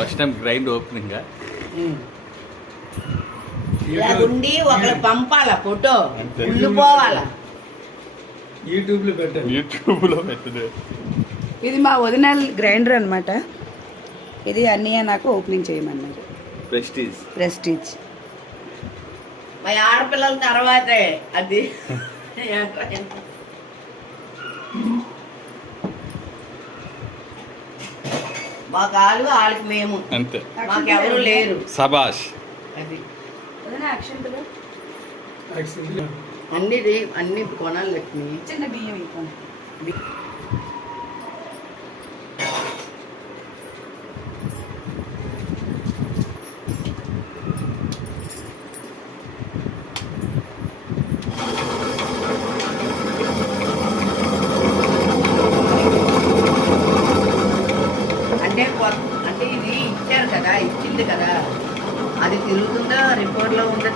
First time grind opening ఇలా ఉండి ఒకరు పంపాల ఫోటో ఉండిపోవాలా యూట్యూబ్ లో పెట్టండి. ఇది మా ఒరిజినల్ గ్రైండర్ అన్నమాట. ఇది అన్నయ్య నాకు ఓపెనింగ్ చేయమన్నారు. ప్రెస్టీజ్ మా ఆడపిల్లల తర్వాతే అది. మా కాలు వాళ్ళకి మేము అంతే, మాకెవరు లేరు. సబాష్. అది అక్షంతలు అన్ని కొనాలి లక్ష్మి. చిన్న బియ్యం ఇవ్వండి. అంటే ఇది ఇచ్చారు కదా, ఇచ్చింది కదా, అది తిరుగుతుందా రిపోర్ట్లో ఉందా